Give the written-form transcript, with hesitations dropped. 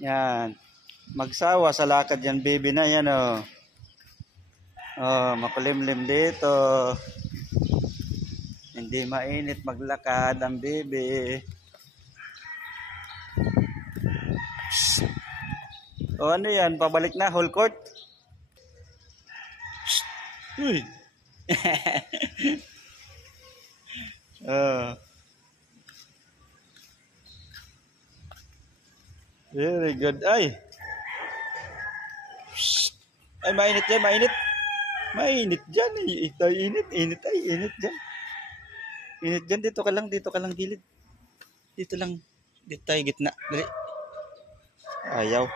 Yan. Magsawa sa lakad yan, baby na yan, oh. Oh, makulimlim dito. Hindi mainit maglakad ang baby. Psst. O ano yan? Pabalik na, whole court? Psst. Uy. Very good. Ay. Psst. Ay, mainit dyan, mainit. Mainit dyan. Ito, init, init. Ay, init dyan. Init dyan. Dito ka lang, gilid. Dito lang. Dito tayo, gitna. Dali. Ayaw.